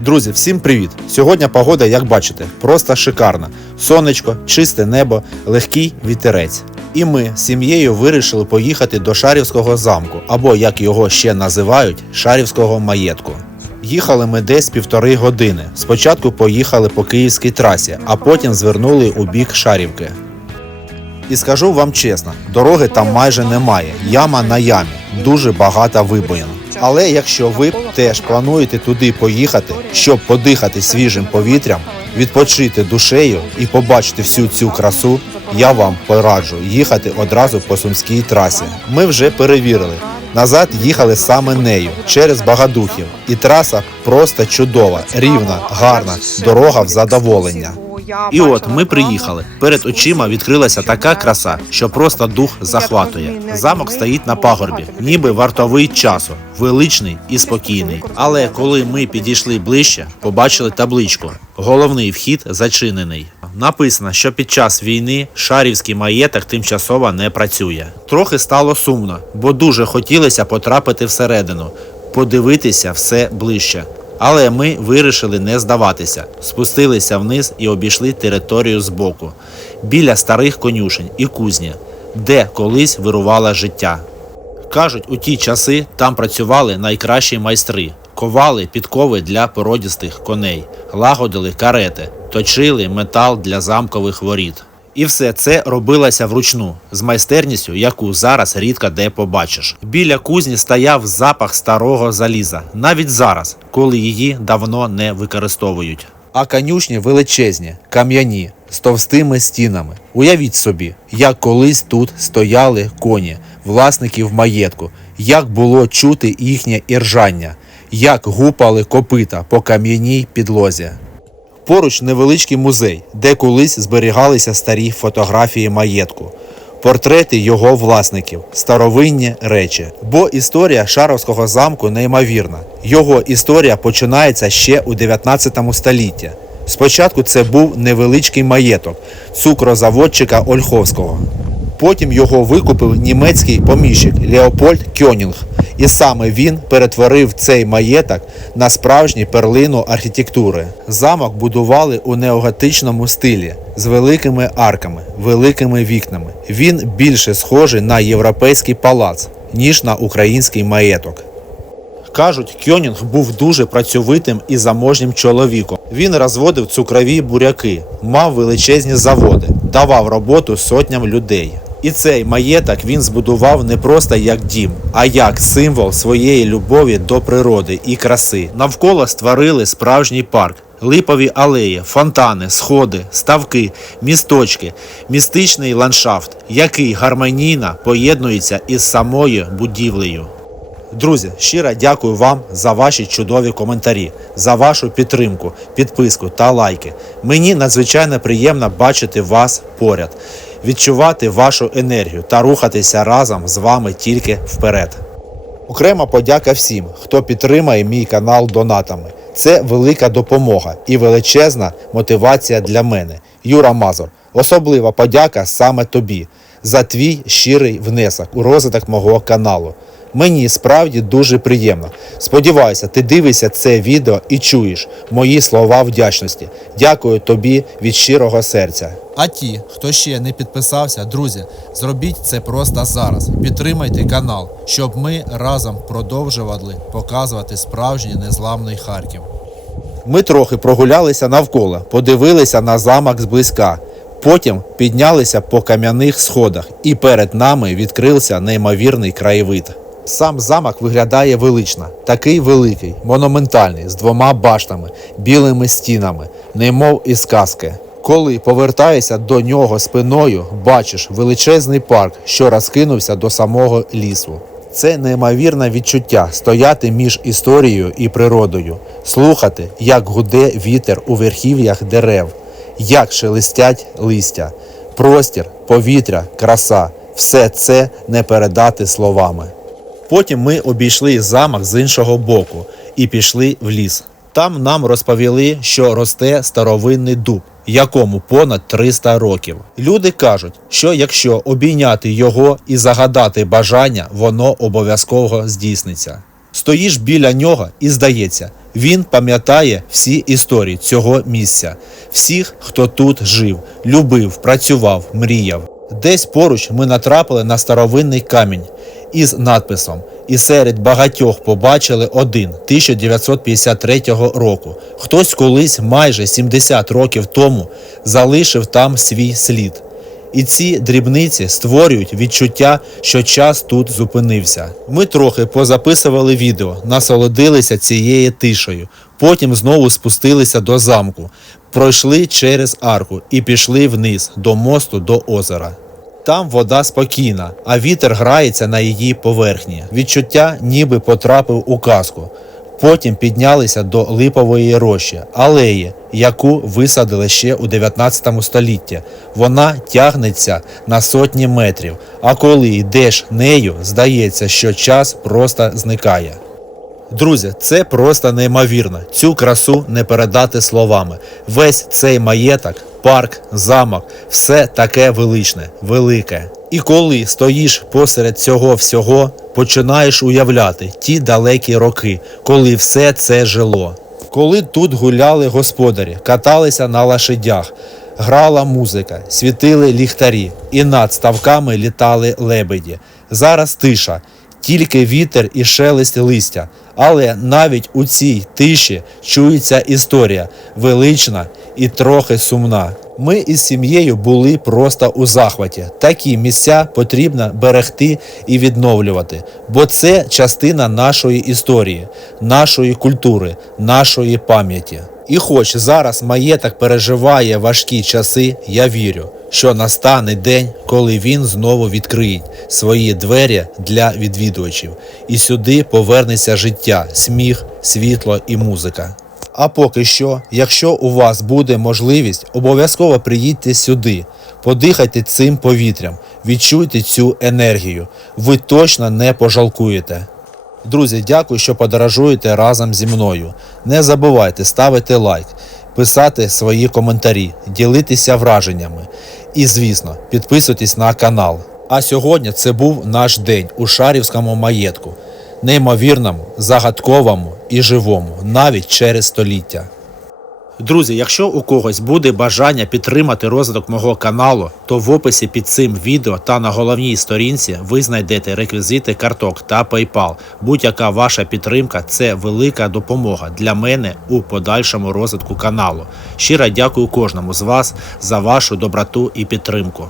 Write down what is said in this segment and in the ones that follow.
Друзі, всім привіт! Сьогодні погода, як бачите, просто шикарна. Сонечко, чисте небо, легкий вітерець. І ми з сім'єю вирішили поїхати до Шарівського замку, або як його ще називають, Шарівського маєтку. Їхали ми десь півтори години. Спочатку поїхали по київській трасі, а потім звернули у бік Шарівки. І скажу вам чесно, дороги там майже немає. Яма на ямі, дуже багато вибоїн. Але якщо ви теж плануєте туди поїхати, щоб подихати свіжим повітрям, відпочити душею і побачити всю цю красу, я вам пораджу їхати одразу по сумській трасі. Ми вже перевірили. Назад їхали саме нею через Багадухів, і траса просто чудова, рівна, гарна, дорога в задоволення. І от ми приїхали. Перед очима відкрилася така краса, що просто дух захватує. Замок стоїть на пагорбі, ніби вартовий часу, величний і спокійний. Але коли ми підійшли ближче, побачили табличку. Головний вхід зачинений. Написано, що під час війни шарівський маєток тимчасово не працює. Трохи стало сумно, бо дуже хотілося потрапити всередину, подивитися все ближче. Але ми вирішили не здаватися, спустилися вниз і обійшли територію збоку, біля старих конюшень і кузні, де колись вирувало життя. Кажуть, у ті часи там працювали найкращі майстри, ковали підкови для породістих коней, лагодили карети, точили метал для замкових воріт. І все це робилося вручну, з майстерністю, яку зараз рідко де побачиш. Біля кузні стояв запах старого заліза, навіть зараз, коли її давно не використовують. А конюшні величезні, кам'яні, з товстими стінами. Уявіть собі, як колись тут стояли коні, власників маєтку, як було чути їхнє іржання, як гупали копита по кам'яній підлозі. Поруч невеличкий музей, де колись зберігалися старі фотографії маєтку, портрети його власників, старовинні речі. Бо історія Шаровського замку неймовірна. Його історія починається ще у 19 столітті. Спочатку це був невеличкий маєток цукрозаводчика Ольховського. Потім його викупив німецький поміщик Леопольд Кьонінг, і саме він перетворив цей маєток на справжню перлину архітектури. Замок будували у неоготичному стилі з великими арками, великими вікнами. Він більше схожий на європейський палац, ніж на український маєток. Кажуть, Кьонінг був дуже працьовитим і заможнім чоловіком. Він розводив цукрові буряки, мав величезні заводи, давав роботу сотням людей. І цей маєток він збудував не просто як дім, а як символ своєї любові до природи і краси. Навколо створили справжній парк. Липові алеї, фонтани, сходи, ставки, місточки, містичний ландшафт, який гармонійно поєднується із самою будівлею. Друзі, щиро дякую вам за ваші чудові коментарі, за вашу підтримку, підписку та лайки. Мені надзвичайно приємно бачити вас поряд, відчувати вашу енергію та рухатися разом з вами тільки вперед. Окрема подяка всім, хто підтримає мій канал донатами. Це велика допомога і величезна мотивація для мене. Юра Мазур, особлива подяка саме тобі за твій щирий внесок у розвиток мого каналу. Мені справді дуже приємно. Сподіваюся, ти дивишся це відео і чуєш мої слова вдячності. Дякую тобі від щирого серця. А ті, хто ще не підписався, друзі, зробіть це просто зараз. Підтримайте канал, щоб ми разом продовжували показувати справжній незламний Харків. Ми трохи прогулялися навколо, подивилися на замок зблизька. Потім піднялися по кам'яних сходах, і перед нами відкрився неймовірний краєвид. Сам замок виглядає велично, такий великий, монументальний, з двома баштами, білими стінами, немов із казки. Коли повертаєшся до нього спиною, бачиш величезний парк, що розкинувся до самого лісу. Це неймовірне відчуття стояти між історією і природою, слухати, як гуде вітер у верхів'ях дерев, як шелестять листя, простір, повітря, краса все це не передати словами. Потім ми обійшли замок з іншого боку і пішли в ліс. Там нам розповіли, що росте старовинний дуб, якому понад 300 років. Люди кажуть, що якщо обійняти його і загадати бажання, воно обов'язково здійсниться. Стоїш біля нього і здається, він пам'ятає всі історії цього місця, всіх, хто тут жив, любив, працював, мріяв. Десь поруч ми натрапили на старовинний камінь із надписом, і серед багатьох побачили один 1953 року. Хтось колись майже 70 років тому залишив там свій слід. І ці дрібниці створюють відчуття, що час тут зупинився. Ми трохи позаписували відео, насолодилися цією тишею, потім знову спустилися до замку, пройшли через арку і пішли вниз до мосту до озера. Там вода спокійна, а вітер грається на її поверхні. Відчуття ніби потрапив у казку. Потім піднялися до липової рощі, алеї, яку висадили ще у 19 столітті. Вона тягнеться на сотні метрів, а коли йдеш нею, здається, що час просто зникає. Друзі, це просто неймовірно. Цю красу не передати словами. Весь цей маєток, парк, замок, все таке величне, велике. І коли стоїш посеред цього всього, починаєш уявляти ті далекі роки, коли все це жило. Коли тут гуляли господарі, каталися на лошадях, грала музика, світили ліхтарі, і над ставками літали лебеді. Зараз тиша, тільки вітер і шелест листя. Але навіть у цій тиші чується історія велична і трохи сумна. Ми із сім'єю були просто у захваті. Такі місця потрібно берегти і відновлювати, бо це частина нашої історії, нашої культури, нашої пам'яті. І хоч зараз маєток переживає важкі часи, я вірю, що настане день, коли він знову відкриє свої двері для відвідувачів, і сюди повернеться життя, сміх, світло і музика. А поки що, якщо у вас буде можливість, обов'язково приїдьте сюди, подихайте цим повітрям, відчуйте цю енергію. Ви точно не пожалкуєте. Друзі, дякую, що подорожуєте разом зі мною. Не забувайте ставити лайк, писати свої коментарі, ділитися враженнями. І, звісно, підписуйтесь на канал. А сьогодні це був наш день у Шарівському маєтку, неймовірному, загадковому і живому, навіть через століття. Друзі, якщо у когось буде бажання підтримати розвиток мого каналу, то в описі під цим відео та на головній сторінці ви знайдете реквізити карток та PayPal. Будь-яка ваша підтримка це велика допомога для мене у подальшому розвитку каналу. Щиро дякую кожному з вас за вашу доброту і підтримку.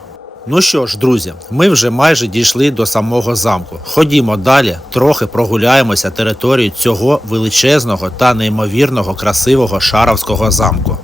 Ну що ж, друзі, ми вже майже дійшли до самого замку. Ходімо далі, трохи прогуляємося територією цього величезного та неймовірного красивого шаровського замку.